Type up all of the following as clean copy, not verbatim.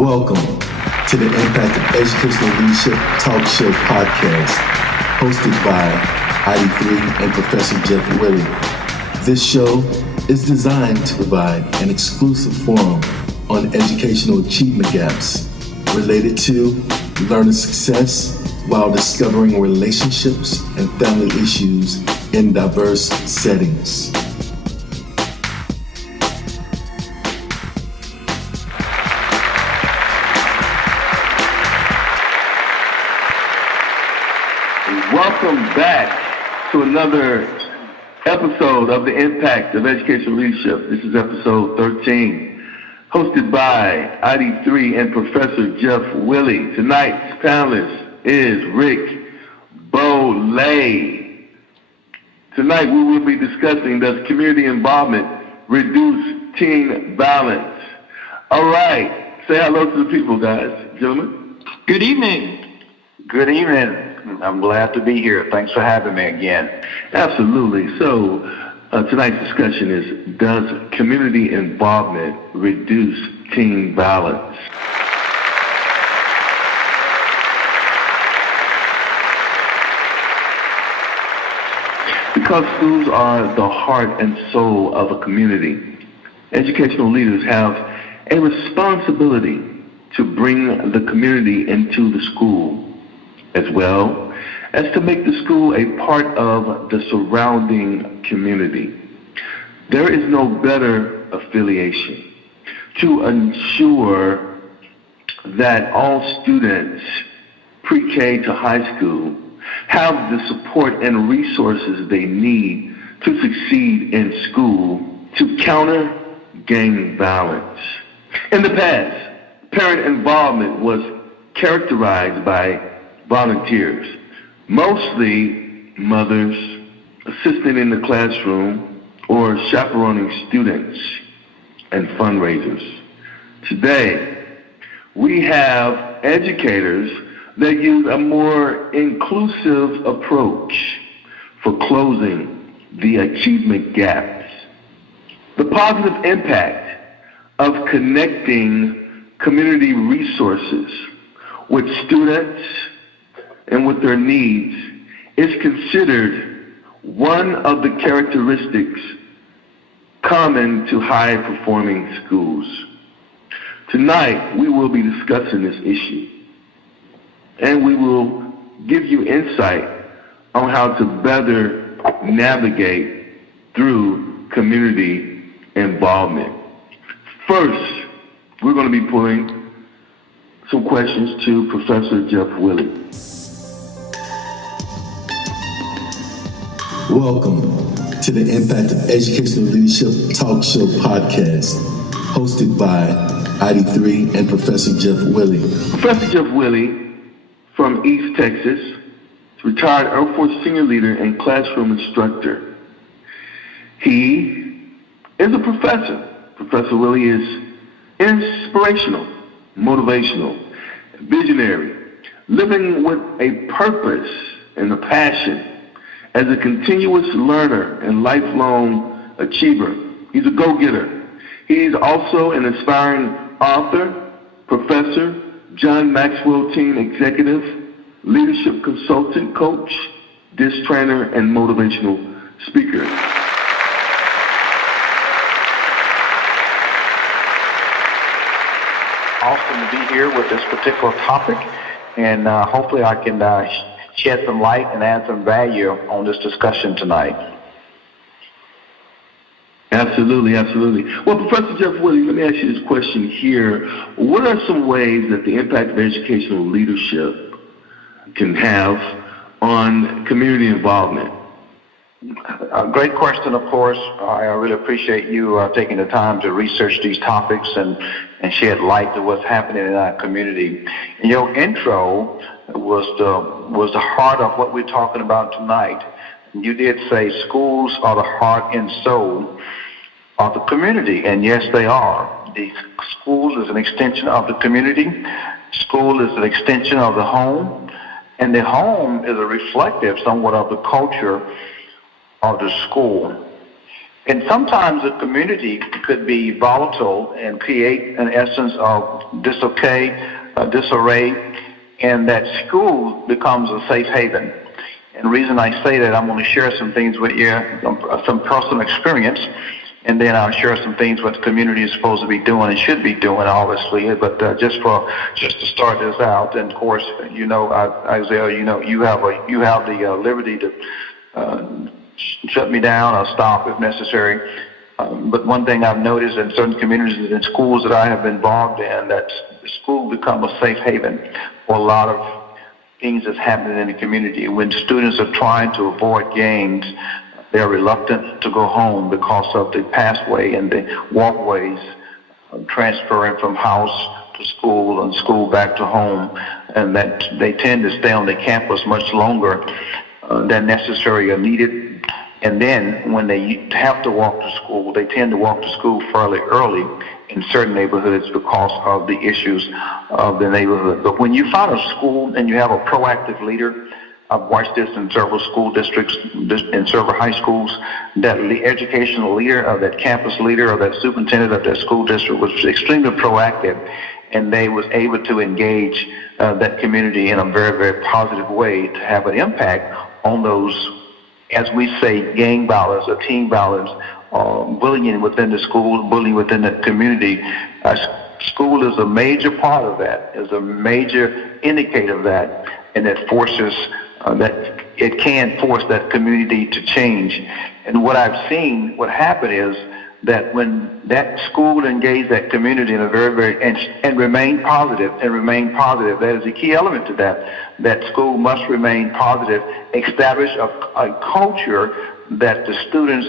Welcome to the Impact of Educational Leadership Talk Show podcast, hosted by ID3 and Professor Jeff Willey. This show is designed to provide an exclusive forum on educational achievement gaps related to learner success while discovering relationships and family issues in diverse settings. Welcome back to another episode of the Impact of Educational Leadership. This is episode 13, hosted by ID3 and Professor Jeff Willey. Tonight's panelist is Rick Bolay. Tonight we will be discussing, does community involvement reduce teen violence? All right, say hello to the people, guys. Gentlemen. Good evening. Good evening. I'm glad to be here. Thanks for having me again. Absolutely. So tonight's discussion is, does community involvement reduce teen violence? Because schools are the heart and soul of a community, educational leaders have a responsibility to bring the community into the school, as well as to make the school a part of the surrounding community. There is no better affiliation to ensure that all students, pre-K to high school, have the support and resources they need to succeed in school to counter gang violence. In the past, parent involvement was characterized by volunteers, mostly mothers assisting in the classroom or chaperoning students and fundraisers. Today, we have educators that use a more inclusive approach for closing the achievement gaps. The positive impact of connecting community resources with students and with their needs is considered one of the characteristics common to high-performing schools. Tonight, we will be discussing this issue, and we will give you insight on how to better navigate through community involvement. First, we're going to be pulling some questions to Professor Jeff Willey. Welcome to the Impact of Educational Leadership Talk Show podcast, hosted by ID3 and Professor Jeff Willey. Professor Jeff Willey from East Texas, retired Air Force senior leader and classroom instructor. He is a professor. Professor Willey is inspirational, motivational, visionary, living with a purpose and a passion. As a continuous learner and lifelong achiever, he's a go-getter. He's also an aspiring author, professor, John Maxwell Teen Executive, leadership consultant, coach, disc trainer, and motivational speaker. Awesome to be here with this particular topic, and hopefully I can shed some light and add some value on this discussion tonight. Absolutely, absolutely. Well, Professor Jeff Willey, let me ask you this question here. What are some ways that the impact of educational leadership can have on community involvement? A great question, of course. I really appreciate you taking the time to research these topics and shed light to what's happening in our community. In your intro was the heart of what we're talking about tonight. You did say schools are the heart and soul of the community, and yes, they are. The school is an extension of the community. School is an extension of the home, and the home is a reflective somewhat of the culture of the school. And sometimes a community could be volatile and create an essence of disarray, and that school becomes a safe haven. And the reason I say that, I'm going to share some things with you, some personal experience, and then I'll share some things what the community is supposed to be doing and should be doing, obviously. But just to start this out, and of course, Isaiah, you have the liberty to shut me down or stop if necessary. But one thing I've noticed in certain communities and schools that I have been involved in, that school become a safe haven for a lot of things that's happening in the community. When students are trying to avoid gangs, they're reluctant to go home because of the pathway and the walkways transferring from house to school and school back to home, and that they tend to stay on the campus much longer than necessary or needed. And then when they have to walk to school, they tend to walk to school fairly early in certain neighborhoods because of the issues of the neighborhood. But when you find a school and you have a proactive leader, I've watched this in several school districts, in several high schools, that the educational leader or that campus leader or that superintendent of that school district was extremely proactive, and they was able to engage that community in a very, very positive way to have an impact on those, as we say, gang violence or teen violence, bullying within the school, bullying within the community. School is a major part of that, is a major indicator of that, and it forces that it can force that community to change. And what I've seen, what happened is that when that school engaged that community in a very, and remain positive, that is a key element to that school must remain positive, establish a culture that the students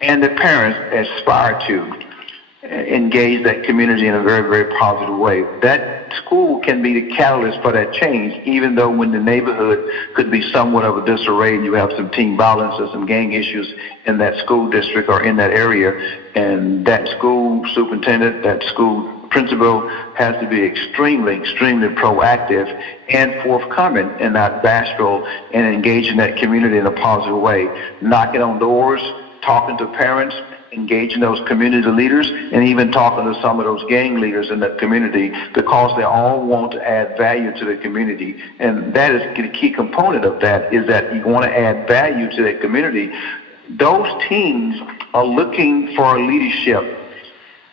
and the parents aspire to engage that community in a very, very positive way. That school can be the catalyst for that change, even though when the neighborhood could be somewhat of a disarray and you have some teen violence or some gang issues in that school district or in that area, and that school superintendent, that school principal has to be extremely, extremely proactive and forthcoming and not bashful, and engaging that community in a positive way, knocking on doors, talking to parents, engaging those community leaders, and even talking to some of those gang leaders in that community, because they all want to add value to the community. And that is the key component of that, is that you want to add value to that community. Those teens are looking for leadership.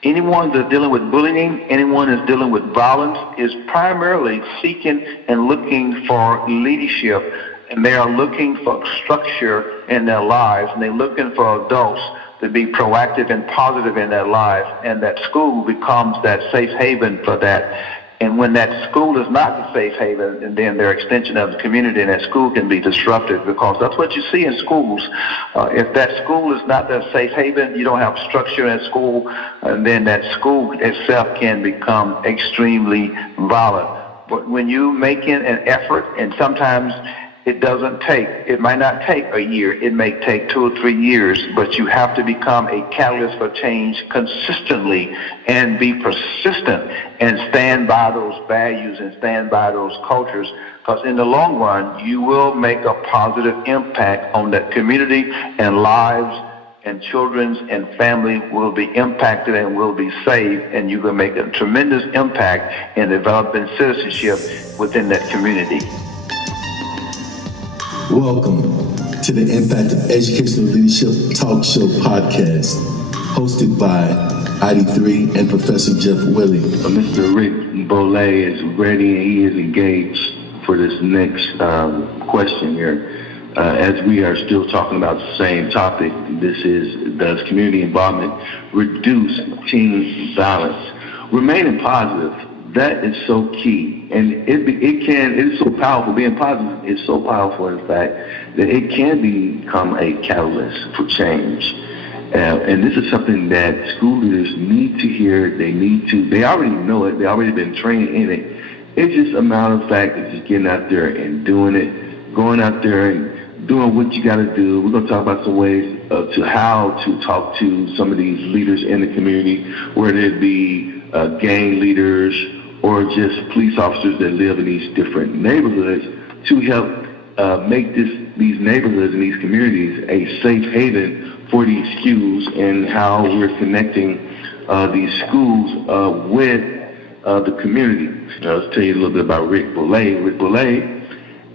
Anyone that's dealing with bullying, anyone that's dealing with violence, is primarily seeking and looking for leadership, and they are looking for structure in their lives, and they're looking for adults to be proactive and positive in their lives, and that school becomes that safe haven for that. And when that school is not the safe haven, and then their extension of the community, and that school can be disrupted, because that's what you see in schools. If that school is not that safe haven, you don't have structure in school, and then that school itself can become extremely violent. But when you making an effort, and sometimes it might not take a year, it may take 2 or 3 years, but you have to become a catalyst for change consistently and be persistent and stand by those values and stand by those cultures, because in the long run, you will make a positive impact on that community, and lives and children's and family will be impacted and will be saved, and you can make a tremendous impact in developing citizenship within that community. Welcome to the Impact of Educational Leadership Talk Show podcast, hosted by ID3 and Professor Jeff Willie. Mr. Rick Bolay is ready, and he is engaged for this next question here. As we are still talking about the same topic, this is, does community involvement reduce teen violence? Remaining positive, that is so key, and it is so powerful. Being positive is so powerful, in fact, that it can become a catalyst for change. And this is something that school leaders need to hear. They already know it. They already been trained in it. It's just a matter of fact of just getting out there and doing it, going out there and doing what you got to do. We're going to talk about some ways to how to talk to some of these leaders in the community, whether it be gang leaders or just police officers that live in these different neighborhoods, to help make these neighborhoods and these communities a safe haven for these schools and how we're connecting these schools with the community. I'll tell you a little bit about Rick Boulay. Rick Boulay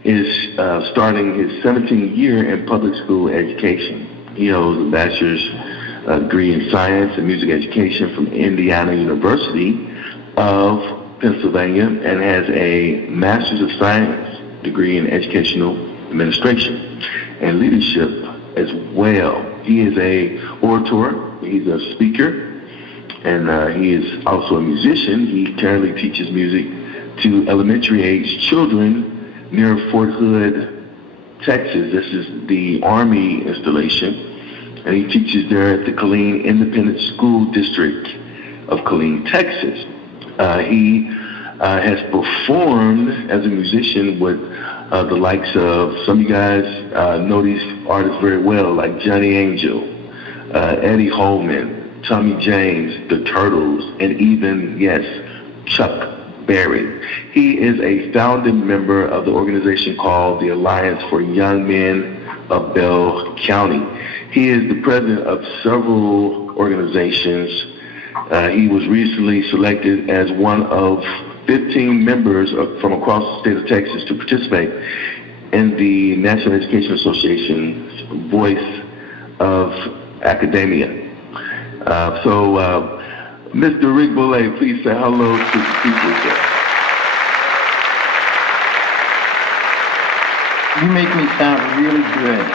is starting his 17th year in public school education. He holds a bachelor's degree in science and music education from Indiana University of Pennsylvania and has a master's of science degree in educational administration and leadership as well. He is a orator, he's a speaker, and he is also a musician. He currently teaches music to elementary age children near Fort Hood, Texas. This is the Army installation, and he teaches there at the Killeen Independent School District of Killeen, Texas. He has performed as a musician with the likes of, some of you guys know these artists very well, like Johnny Angel, Eddie Holman, Tommy James, the Turtles, and even, yes, Chuck Berry. He is a founding member of the organization called the Alliance for Young Men of Bell County. He is the president of several organizations. He was recently selected as one of 15 members from across the state of Texas to participate in the National Education Association's Voice of Academia. Mr. Rick Boulay, please say hello to the people here. You make me sound really good.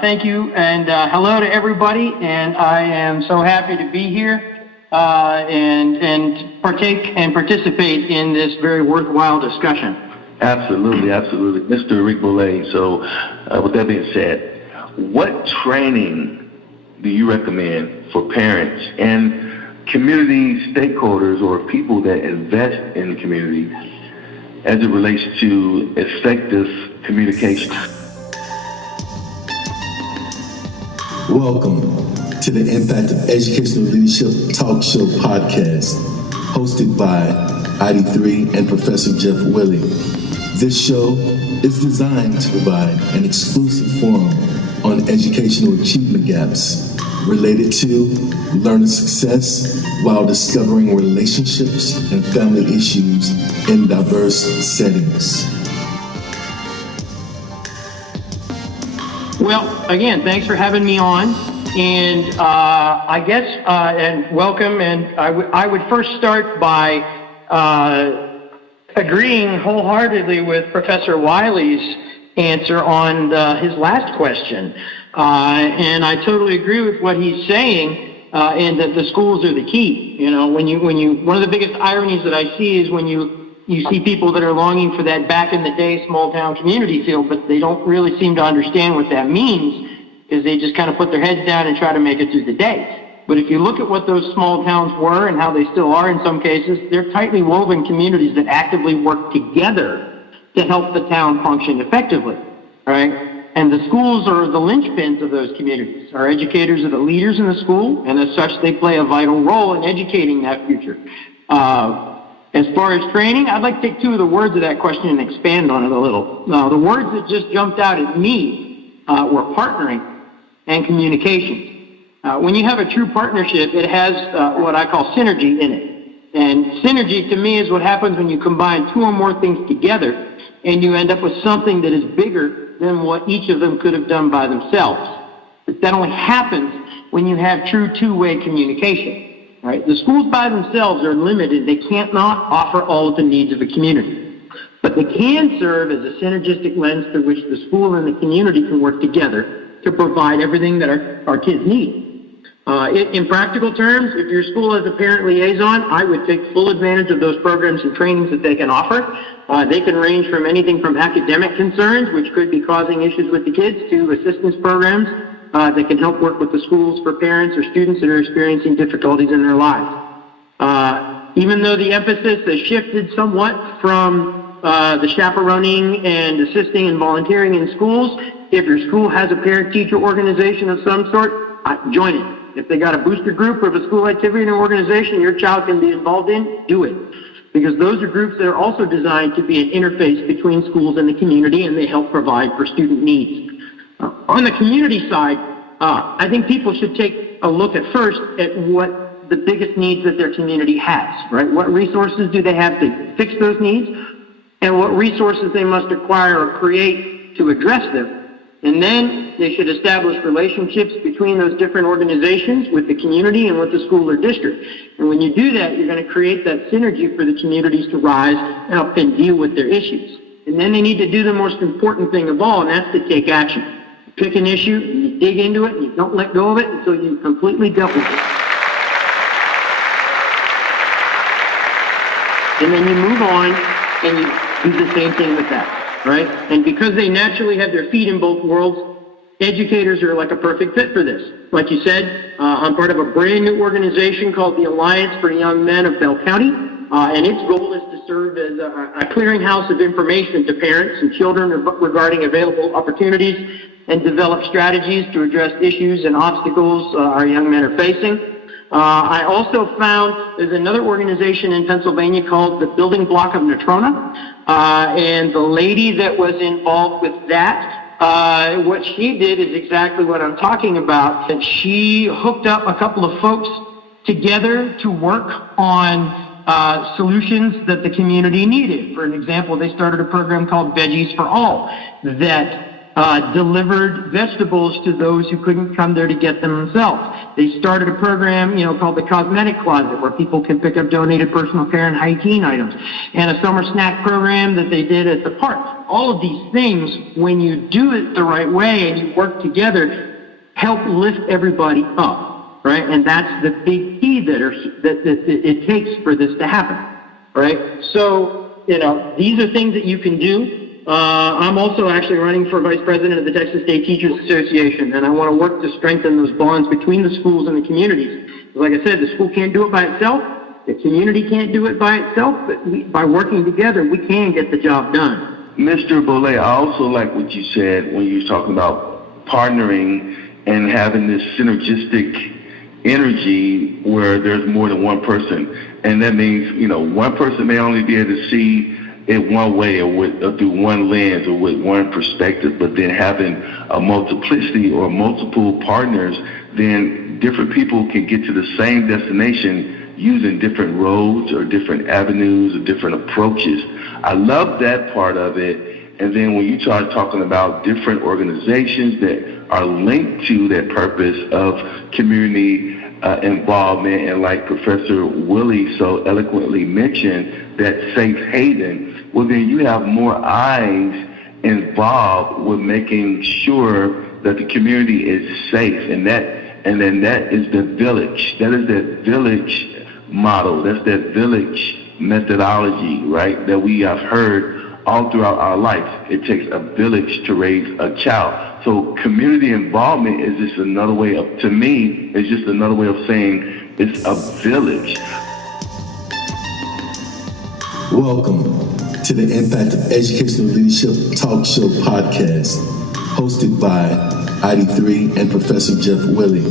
Thank you, and hello to everybody, and I am so happy to be here and partake and participate in this very worthwhile discussion. Absolutely, absolutely. Mr. Rick Boulay, so with that being said, what training do you recommend for parents and community stakeholders or people that invest in the community as it relates to effective communication? Welcome to the Impact of Educational Leadership Talk Show podcast, hosted by ID3 and Professor Jeff Willey. This show is designed to provide an exclusive forum on educational achievement gaps related to learner success while discovering relationships and family issues in diverse settings. Well, again, thanks for having me on, and and welcome. And I would first start by agreeing wholeheartedly with Professor Wiley's answer on his last question. And I totally agree with what he's saying, and that the schools are the key. You know, when you one of the biggest ironies that I see is when you see people that are longing for that back in the day small town community feel, but they don't really seem to understand what that means, because they just kind of put their heads down and try to make it through the day. But if you look at what those small towns were and how they still are in some cases, they're tightly woven communities that actively work together to help the town function effectively, right? And the schools are the linchpins of those communities. Our educators are the leaders in the school, and as such, they play a vital role in educating that future. As far as training, I'd like to take two of the words of that question and expand on it a little. Now, the words that just jumped out at me were partnering and communication. When you have a true partnership, it has what I call synergy in it. And synergy to me is what happens when you combine two or more things together and you end up with something that is bigger than what each of them could have done by themselves. But that only happens when you have true two-way communication. Right? The schools by themselves are limited. They can't not offer all of the needs of a community. But they can serve as a synergistic lens through which the school and the community can work together to provide everything that our kids need. In practical terms, if your school has a parent liaison, I would take full advantage of those programs and trainings that they can offer. They can range from anything from academic concerns, which could be causing issues with the kids, to assistance programs that can help work with the schools for parents or students that are experiencing difficulties in their lives. Even though the emphasis has shifted somewhat from the chaperoning and assisting and volunteering in schools, if your school has a parent-teacher organization of some sort, join it. If they got a booster group of a school activity in an organization your child can be involved in, do it. Because those are groups that are also designed to be an interface between schools and the community, and they help provide for student needs. On the community side, I think people should take a look at first at what the biggest needs that their community has, right? What resources do they have to fix those needs, and what resources they must acquire or create to address them. And then they should establish relationships between those different organizations with the community and with the school or district. And when you do that, you're going to create that synergy for the communities to rise up and deal with their issues. And then they need to do the most important thing of all, and that's to take action. You pick an issue, and you dig into it, and you don't let go of it until you've completely dealt with it. And then you move on, and you do the same thing with that. Right? And because they naturally have their feet in both worlds, educators are like a perfect fit for this. Like you said, I'm part of a brand new organization called the Alliance for Young Men of Bell County, and its goal is to serve as a clearinghouse of information to parents and children regarding available opportunities and develop strategies to address issues and obstacles our young men are facing. I also found there's another organization in Pennsylvania called the Building Block of Natrona, and the lady that was involved with that, what she did is exactly what I'm talking about. And she hooked up a couple of folks together to work on solutions that the community needed. For an example, they started a program called Veggies for All that delivered vegetables to those who couldn't come there to get them themselves. They started a program, called the Cosmetic Closet, where people can pick up donated personal care and hygiene items, and a summer snack program that they did at the park. All of these things, when you do it the right way and you work together, help lift everybody up, right? And that's the big key that it takes for this to happen, right? So, these are things that you can do. I'm also actually running for vice president of the Texas State Teachers Association, and I want to work to strengthen those bonds between the schools and the communities. Like I said, the school can't do it by itself, the community can't do it by itself, but by working together, we can get the job done. Mr. Bollet, I also like what you said when you were talking about partnering and having this synergistic energy where there's more than one person. And that means, one person may only be able to see it one way or through one lens or with one perspective, but then having a multiplicity or multiple partners, then different people can get to the same destination using different roads or different avenues or different approaches. I love that part of it. And then when you start talking about different organizations that are linked to that purpose of community involvement, and like Professor Willie so eloquently mentioned, that safe haven, well, then you have more eyes involved with making sure that the community is safe, and then that is the village. That is that village model. That's that village methodology, right? That we have heard all throughout our life. It takes a village to raise a child. So community involvement is just another way of, to me, it's just another way of saying it's a village. Welcome to the Impact of Educational Leadership Talk Show podcast, hosted by ID3 and Professor Jeff Willie.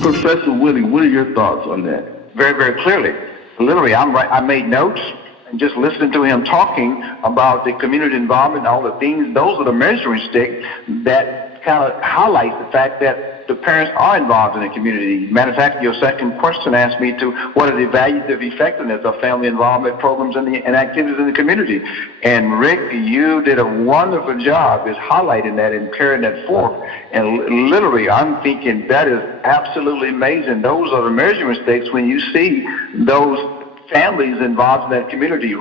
Professor Willie, what are your thoughts on that? Very, very clearly. Literally, I made notes, and just listening to him talking about the community involvement and all the things, those are the measuring stick that kind of highlight the fact that the parents are involved in the community. Matter of fact, your second question asked me to what are the evaluative effectiveness of family involvement programs and activities in the community. And Rick, you did a wonderful job is highlighting that and carrying that forth. And literally, I'm thinking that is absolutely amazing. Those are the measurement sticks when you see those families involved in that community,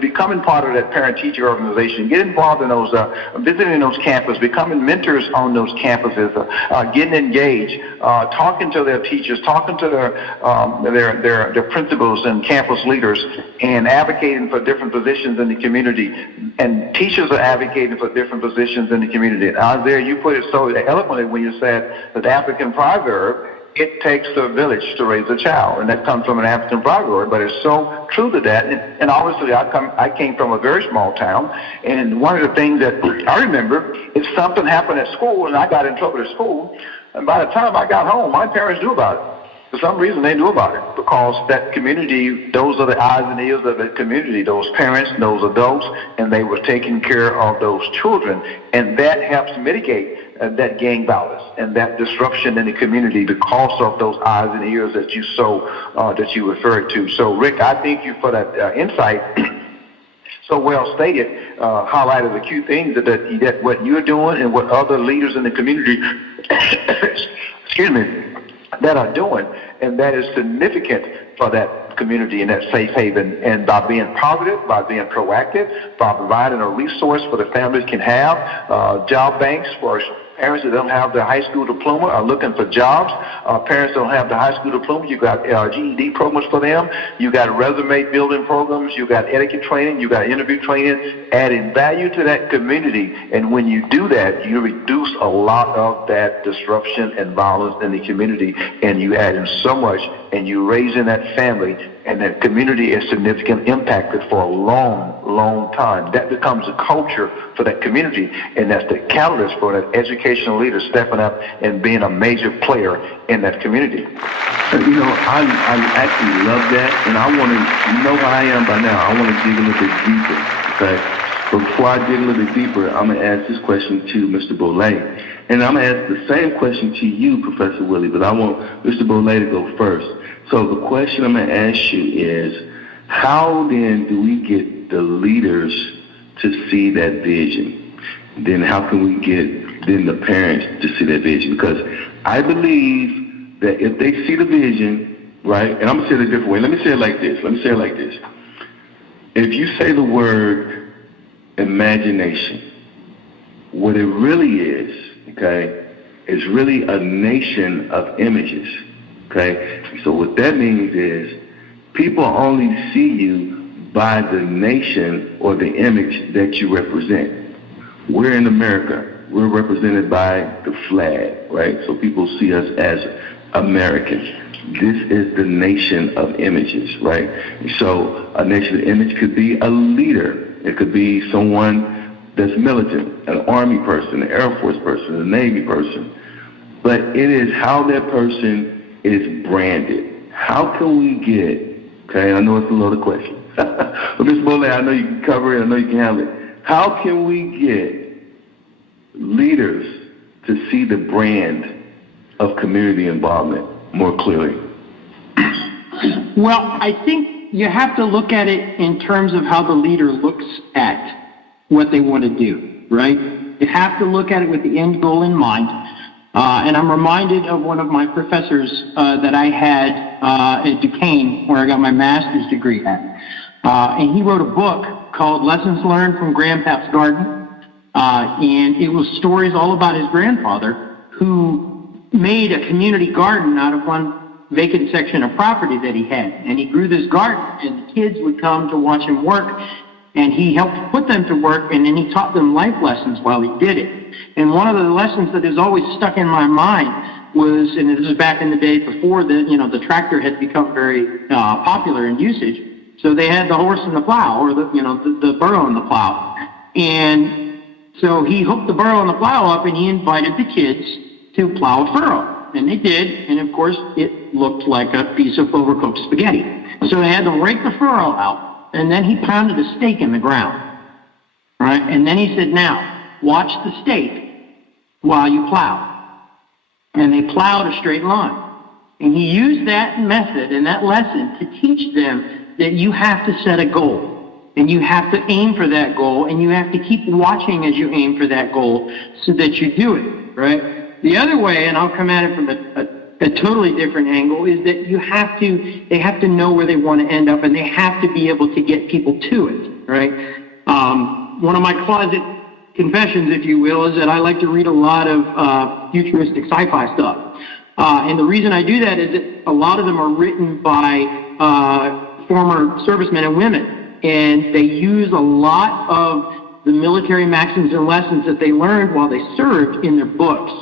becoming part of that parent-teacher organization, get involved in those, visiting those campuses, becoming mentors on those campuses, getting engaged, talking to their teachers, talking to their principals and campus leaders, and advocating for different positions in the community. And teachers are advocating for different positions in the community. And Isaiah, you put it so eloquently when you said that the African proverb, it takes a village to raise a child, and that comes from an African proverb, but it's so true to that. And obviously, I came from a very small town, and one of the things that I remember is something happened at school, and I got in trouble at school, and by the time I got home, my parents knew about it. For some reason, they knew about it because that community, those are the eyes and ears of the community, those parents, those adults, and they were taking care of those children. And that helps mitigate that gang violence and that disruption in the community because of those eyes and ears that you referred to. So, Rick, I thank you for that insight. So well stated, highlighted the few things that what you're doing and what other leaders in the community, excuse me, that are doing, and that is significant for that community and that safe haven. And by being positive, by being proactive, by providing a resource for the families can have, job banks for parents that don't have the high school diploma are looking for jobs. Parents don't have the high school diploma. You got GED programs for them. You got resume building programs. You got etiquette training. You got interview training, adding value to that community. And when you do that, you reduce a lot of that disruption and violence in the community, and you add in so much, and you raising that family, and that community is significantly impacted for a long, long time. That becomes a culture for that community, and that's the catalyst for that educational leader stepping up and being a major player in that community. You know, I actually love that, and I want to, you know how I am by now, I want to dig a little bit deeper, okay? But before I dig a little bit deeper, I'm going to ask this question to Mr. Bolay, and I'm going to ask the same question to you, Professor Willie, but I want Mr. Bolay to go first. So the question I'm going to ask you is, how then do we get the leaders to see that vision? Then how can we get then the parents to see that vision? Because I believe that if they see the vision, right, and I'm going to say it a different way. Let me say it like this. If you say the word imagination, what it really is, okay, is really a nation of images. Okay, so what that means is people only see you by the nation or the image that you represent. We're in America. We're represented by the flag, right? So people see us as Americans. This is the nation of images, right? So a nation of image could be a leader. It could be someone that's militant, an Army person, an Air Force person, a Navy person. But it is how that person is branded. How can we get, okay, I know it's a loaded question, but Ms. Bolay, I know you can cover it, I know you can handle it. How can we get leaders to see the brand of community involvement more clearly? Well, I think you have to look at it in terms of how the leader looks at what they want to do, right? You have to look at it with the end goal in mind. And I'm reminded of one of my professors that I had at Duquesne, where I got my master's degree at. And he wrote a book called Lessons Learned from Grandpa's Garden. And it was stories all about his grandfather, who made a community garden out of one vacant section of property that he had. And he grew this garden, and the kids would come to watch him work. And he helped put them to work, and then he taught them life lessons while he did it. And one of the lessons that has always stuck in my mind was, and this is back in the day before the tractor had become very popular in usage. So they had the horse and the plow, or the burro and the plow. And so he hooked the burro and the plow up, and he invited the kids to plow a furrow. And they did, and of course it looked like a piece of overcooked spaghetti. So they had to rake the furrow out, and then he pounded a stake in the ground. Right? And then he said, now, watch the stake while you plow. And they plowed a straight line. And he used that method and that lesson to teach them that you have to set a goal. And you have to aim for that goal. And you have to keep watching as you aim for that goal so that you do it. Right? The other way, and I'll come at it from a totally different angle, is that they have to know where they want to end up, and they have to be able to get people to it. Right? One of my closet confessions, if you will, is that I like to read a lot of futuristic sci-fi stuff. And the reason I do that is that a lot of them are written by former servicemen and women. And they use a lot of the military maxims and lessons that they learned while they served in their books.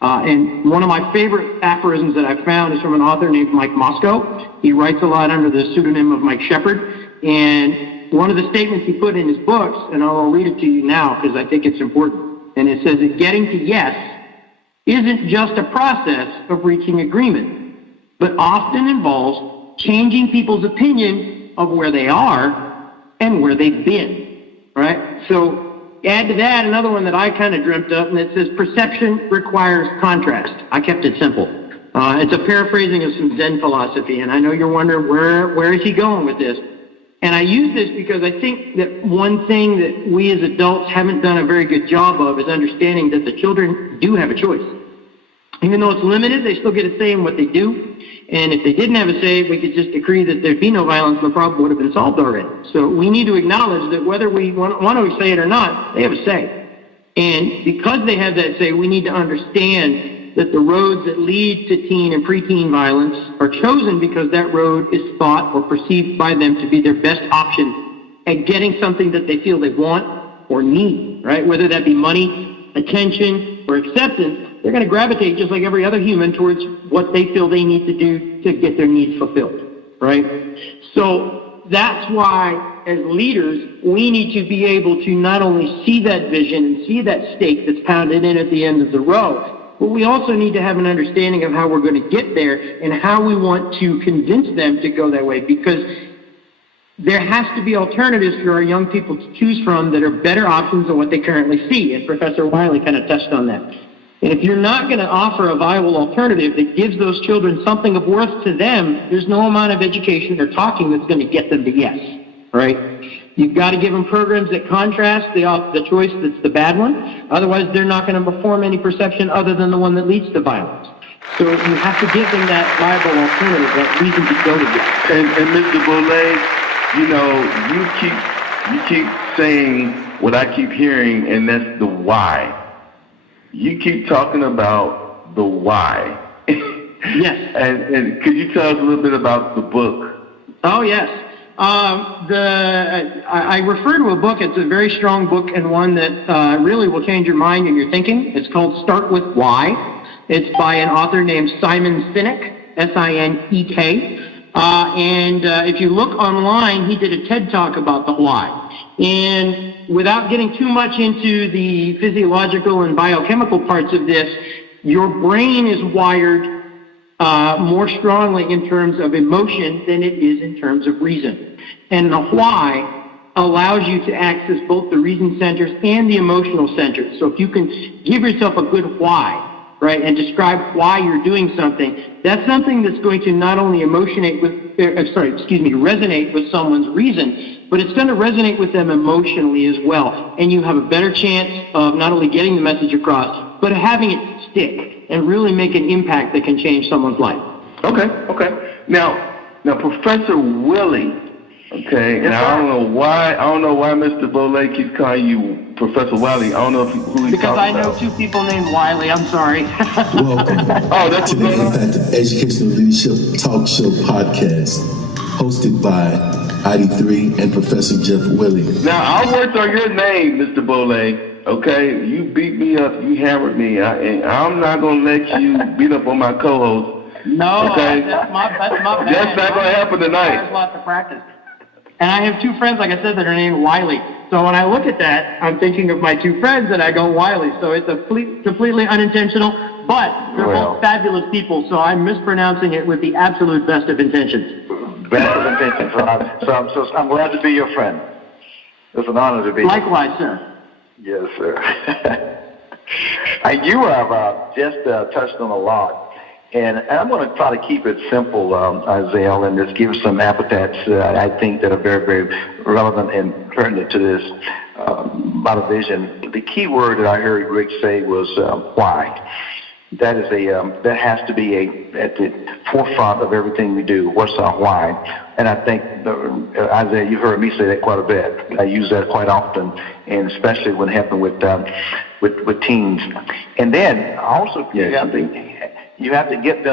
And one of my favorite aphorisms that I found is from an author named Mike Moscow. He writes a lot under the pseudonym of Mike Shepard. And one of the statements he put in his books, and I'll read it to you now because I think it's important, and it says that getting to yes isn't just a process of reaching agreement. but often involves changing people's opinion of where they are and where they've been, right? So add to that another one that I kind of dreamt up, and it says perception requires contrast. I kept it simple. It's a paraphrasing of some Zen philosophy, and I know you're wondering where is he going with this? And I use this because I think that one thing that we as adults haven't done a very good job of is understanding that the children do have a choice. Even though it's limited, they still get a say in what they do. And if they didn't have a say, we could just decree that there'd be no violence and the problem would have been solved already. So we need to acknowledge that whether we want to say it or not, they have a say. And because they have that say, we need to understand that the roads that lead to teen and preteen violence are chosen because that road is thought or perceived by them to be their best option at getting something that they feel they want or need, right? Whether that be money, attention, or acceptance, they're going to gravitate just like every other human towards what they feel they need to do to get their needs fulfilled, right? So that's why, as leaders, we need to be able to not only see that vision and see that stake that's pounded in at the end of the row, but we also need to have an understanding of how we're going to get there and how we want to convince them to go that way, because there has to be alternatives for our young people to choose from that are better options than what they currently see, and Professor Wiley kind of touched on that. And if you're not going to offer a viable alternative that gives those children something of worth to them, there's no amount of education or talking that's going to get them to yes, right? You've got to give them programs that contrast the choice that's the bad one. Otherwise, they're not going to perform any perception other than the one that leads to violence. So you have to give them that viable alternative, that reason to go to yes. And Mr. Bolle, you know, you keep saying what I keep hearing, and that's the why. You keep talking about the why. Yes. And could you tell us a little bit about the book? Oh, yes. I refer to a book. It's a very strong book and one that really will change your mind and your thinking. It's called Start With Why. It's by an author named Simon Sinek, S-I-N-E-K. And if you look online, he did a TED Talk about the why. And without getting too much into the physiological and biochemical parts of this, your brain is wired more strongly in terms of emotion than it is in terms of reason. And the why allows you to access both the reason centers and the emotional centers. So if you can give yourself a good why, right, and describe why you're doing something, that's something that's going to not only resonate with someone's reason, but it's going to resonate with them emotionally as well. And you have a better chance of not only getting the message across, but having it stick and really make an impact that can change someone's life. Okay. Now, Professor Willie, okay, yes, and I don't know why Mr. Bolle keeps calling you Professor Wiley. I don't know who he's because talking I know about. two people named Wiley. I'm sorry. Welcome That's to the Impact of Educational Leadership Talk Show podcast, hosted by ID3 and Professor Jeff Willie. Now, I worked on your name, Mr. Bolle. Okay, you beat me up, you hammered me, and I'm not gonna let you beat up on my co-host. No, okay? that's my bad. That's not gonna happen tonight. There's lots of practice. And I have two friends, like I said, that are named Wiley. So when I look at that, I'm thinking of my two friends and I go Wiley. So it's completely unintentional, but they're both fabulous people. So I'm mispronouncing it with the absolute best of intentions. Best of intentions. So I'm glad to be your friend. It's an honor to be. Likewise, sir. Yes, sir. And you have just touched on a lot. And I'm going to try to keep it simple, Isaiah, and just give some epithets I think that are very, very relevant and pertinent to this about a vision. The key word that I heard Rick say was why. That is that has to be at the forefront of everything we do. What's our why? And I think, Isaiah, you've heard me say that quite a bit. I use that quite often, and especially when helping with teens. And then also you have to get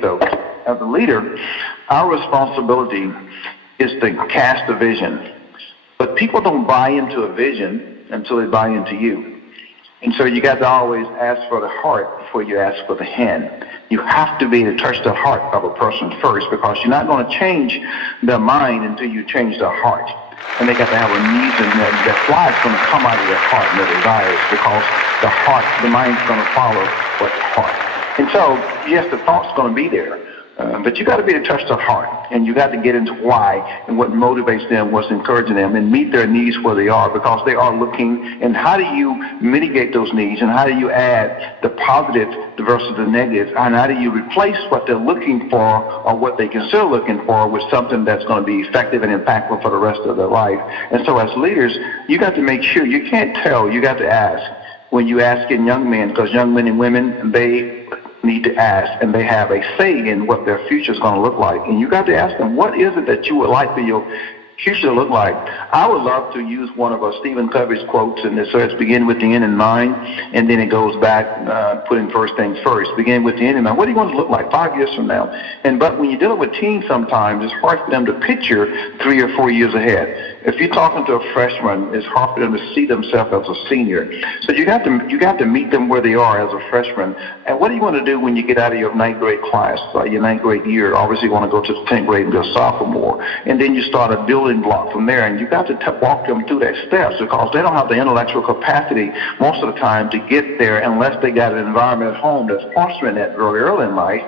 those. As a leader, our responsibility is to cast a vision. But people don't buy into a vision until they buy into you. And so you got to always ask for the heart before you ask for the hand. You have to be able to touch the heart of a person first, because you're not going to change their mind until you change their heart. And they got to have a reason that why it's going to come out of their heart and their desires, because the mind's going to follow what's heart. And so, yes, the thought's going to be there. But you got to be to touch their heart, and you got to get into why and what motivates them, what's encouraging them, and meet their needs where they are, because they are looking. And how do you mitigate those needs, and how do you add the positive versus the negative, and how do you replace what they're looking for or what they consider looking for with something that's going to be effective and impactful for the rest of their life? And so as leaders, you got to make sure, you can't tell, you got to ask. When you ask in young men, because young men and women, they need to ask, and they have a say in what their future is going to look like. And you got to ask them, what is it that you would like for your future to look like? I would love to use one of Stephen Covey's quotes, and it says, begin with the end in mind, and then it goes back, putting first things first. Begin with the end in mind. What do you want to look like 5 years from now? But when you're dealing with teens, sometimes it's hard for them to picture 3 or 4 years ahead. If you're talking to a freshman, it's hard for them to see themselves as a senior. So you got to meet them where they are as a freshman. And what do you want to do when you get out of your ninth grade class, your ninth grade year? Obviously, you want to go to the 10th grade and be a sophomore. And then you start a building block from there. And you got to walk them through that steps, because they don't have the intellectual capacity most of the time to get there unless they got an environment at home that's fostering that very early in life.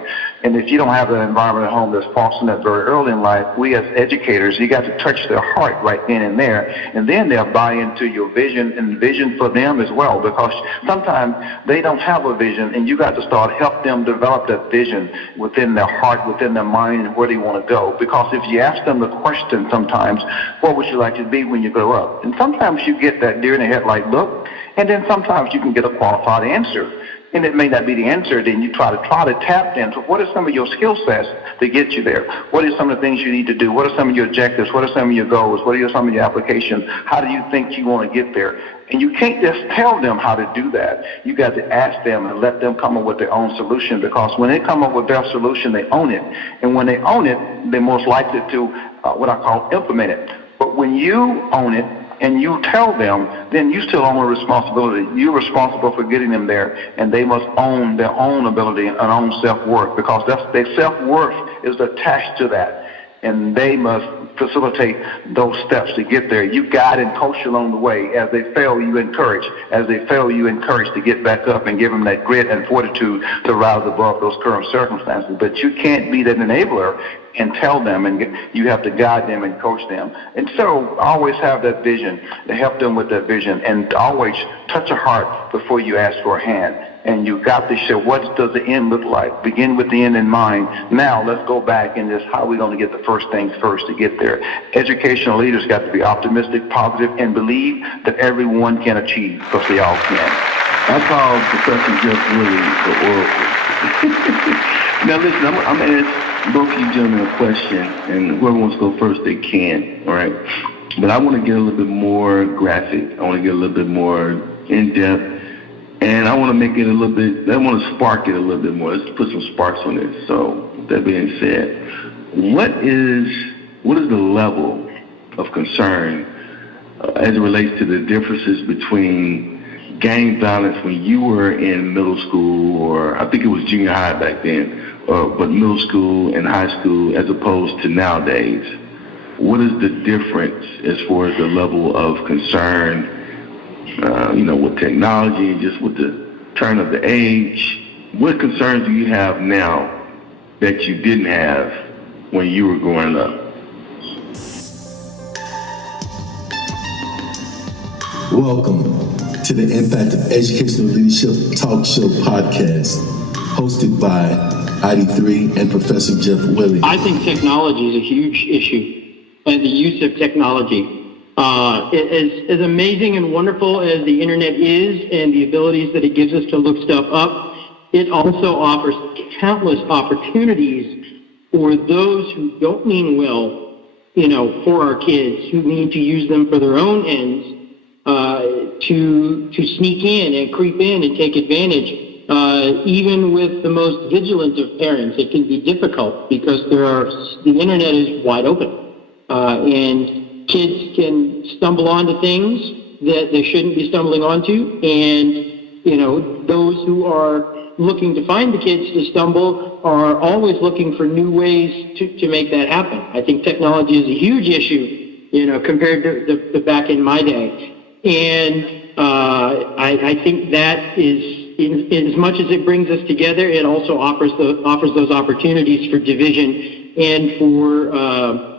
And if you don't have an environment at home that's fostering that very early in life, we as educators, you got to touch their heart right then and there. And then they'll buy into your vision and vision for them as well, because sometimes they don't have a vision, and you got to start help them develop that vision within their heart, within their mind, and where they want to go. Because if you ask them the question sometimes, what would you like to be when you grow up? And sometimes you get that deer in the headlight look, and then sometimes you can get a qualified answer. And it may not be the answer, then you try to tap into what are some of your skill sets to get you there? What are some of the things you need to do? What are some of your objectives? What are some of your goals? What are some of your applications? How do you think you want to get there? And you can't just tell them how to do that. You got to ask them and let them come up with their own solution, because when they come up with their solution, they own it. And when they own it, they're most likely to, what I call, implement it. But when you own it, and you tell them, then you still own a responsibility. You're responsible for getting them there, and they must own their own ability and own self-worth, because their self-worth is attached to that, and they must facilitate those steps to get there. You guide and coach along the way. As they fail, you encourage. As they fail, you encourage to get back up and give them that grit and fortitude to rise above those current circumstances. But you can't be that enabler and tell them, and you have to guide them and coach them. And so always have that vision, to help them with that vision, and always touch a heart before you ask for a hand. And you got to show, what does the end look like? Begin with the end in mind. Now let's go back and just how we're going to get the first things first to get there. Educational leaders got to be optimistic, positive, and believe that everyone can achieve, because they all can. I call Professor Jeff Willie the Oracle. Now listen, I'm going to ask both of you gentlemen a question, and whoever wants to go first, they can, all right? But I want to get a little bit more graphic. I want to get a little bit more in-depth, and I want to make it a little bit, I want to spark it a little bit more. Let's put some sparks on it. So with that being said, what is the level of concern as it relates to the differences between gang violence when you were in middle school, or I think it was junior high back then, but middle school and high school, as opposed to nowadays? What is the difference as far as the level of concern, with technology and just with the turn of the age? What concerns do you have now that you didn't have when you were growing up? Welcome to the Impact of Educational Leadership Talk Show podcast, hosted by ID3 and Professor Jeff Willie. I think technology is a huge issue, and the use of technology. As amazing and wonderful as the internet is and the abilities that it gives us to look stuff up, it also offers countless opportunities for those who don't mean well, for our kids, who need to use them for their own ends, to sneak in and creep in and take advantage. Even with the most vigilant of parents, it can be difficult because the internet is wide open, and kids can stumble onto things that they shouldn't be stumbling onto, and those who are looking to find the kids to stumble are always looking for new ways to make that happen. I think technology is a huge issue, compared to the back in my day, and I think that is as much as it brings us together, it also offers those opportunities for division and for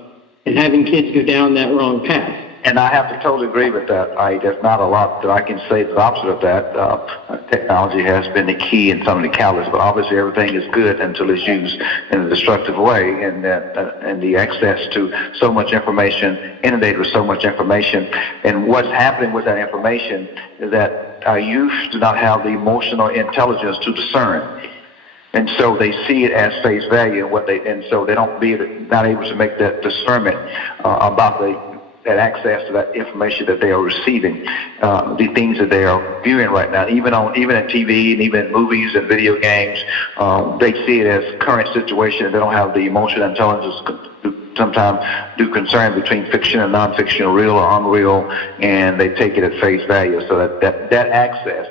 and having kids go down that wrong path. And I have to totally agree with that. There's not a lot that I can say the opposite of that. Technology has been the key in some of the catalysts, but obviously everything is good until it's used in a destructive way, and the access to so much information, inundated with so much information. And what's happening with that information is that our youth do not have the emotional intelligence to discern. And so they see it as face value, and so they not able to make that discernment about that access to that information that they are receiving, the things that they are viewing right now, even in TV and even in movies and video games. They see it as current situation. They don't have the emotional intelligence to sometimes do concern between fiction and non-fiction, real or unreal, and they take it at face value. So that access,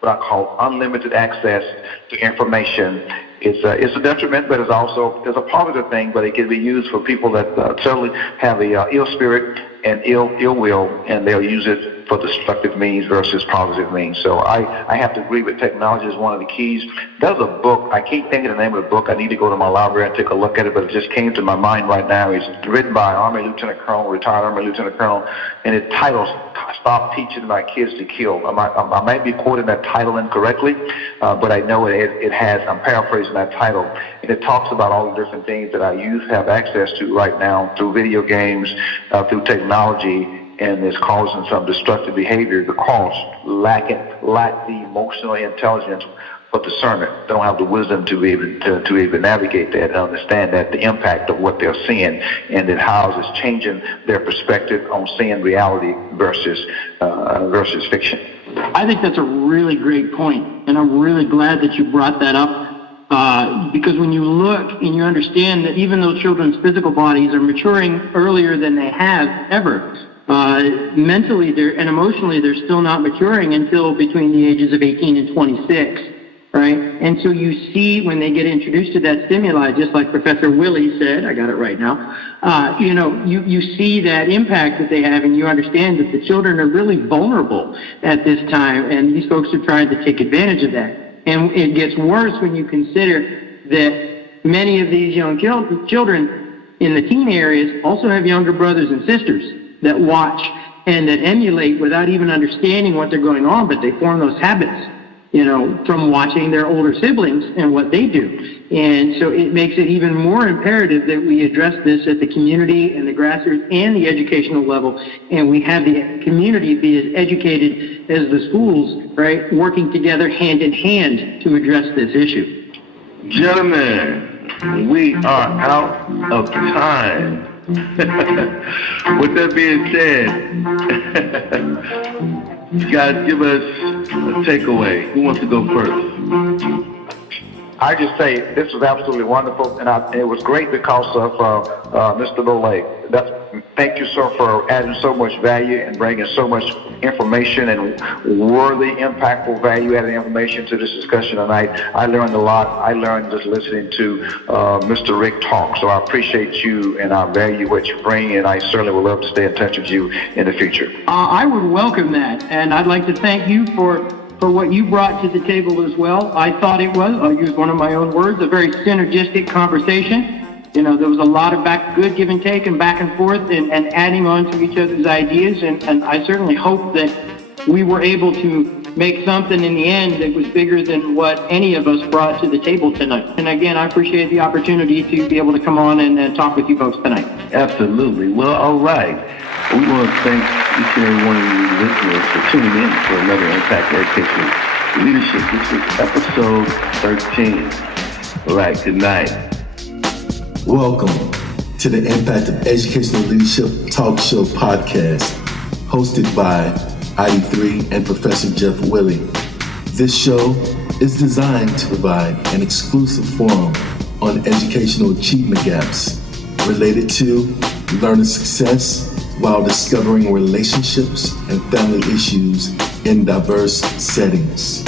what I call unlimited access to information, is a detriment, but it's a positive thing. But it can be used for people that certainly have a ill spirit and ill will, and they'll use it for destructive means versus positive means. So I have to agree with technology is one of the keys. There's a book, I can't think of the name of the book. I need to go to my library and take a look at it, but it just came to my mind right now. It's written by retired Army Lieutenant Colonel, and it titles "Stop Teaching My Kids to Kill." I might be quoting that title incorrectly, but I know it has, I'm paraphrasing that title, and it talks about all the different things that our youth have access to right now through video games, through technology, and it's causing some destructive behavior because lack the emotional intelligence for discernment. They don't have the wisdom to be able to even navigate that and understand that the impact of what they're seeing, and then how it's changing their perspective on seeing reality versus fiction. I think that's a really great point, and I'm really glad that you brought that up. Because when you look and you understand that even though children's physical bodies are maturing earlier than they have ever, mentally and emotionally they're still not maturing until between the ages of 18 and 26, right? And so you see when they get introduced to that stimuli, just like Professor Willie said, I got it right now, you see that impact that they have, and you understand that the children are really vulnerable at this time, and these folks are trying to take advantage of that. And it gets worse when you consider that many of these young children in the teen areas also have younger brothers and sisters that watch and that emulate without even understanding what they're going on, but they form those habits, from watching their older siblings and what they do. And so it makes it even more imperative that we address this at the community and the grassroots and the educational level, and we have the community be as educated as the schools, right, working together hand in hand to address this issue. Gentlemen, we are out of time. With that being said, you guys give us a takeaway. Who wants to go first? I just say this was absolutely wonderful, and it was great because of Mr. Lole. Thank you, sir, for adding so much value and bringing so much information and worthy, impactful, value-added information to this discussion tonight. I learned a lot. I learned just listening to Mr. Rick talk. So I appreciate you, and I value what you bring, and I certainly would love to stay in touch with you in the future. I would welcome that, and I'd like to thank you for what you brought to the table as well. I thought it was, I'll use one of my own words, a very synergistic conversation. There was a lot of good give and take and back and forth and adding on to each other's ideas, and I certainly hope that we were able to make something in the end that was bigger than what any of us brought to the table tonight. And again, I appreciate the opportunity to be able to come on and talk with you folks tonight. Absolutely. Well, all right. We want to thank each and every one of you listeners for tuning in for another Impact Education Leadership. This is episode 13. All right, good night. Welcome to the Impact of Educational Leadership Talk Show podcast, hosted by ID3 and Professor Jeff Willie. This show is designed to provide an exclusive forum on educational achievement gaps related to learner success while discovering relationships and family issues in diverse settings.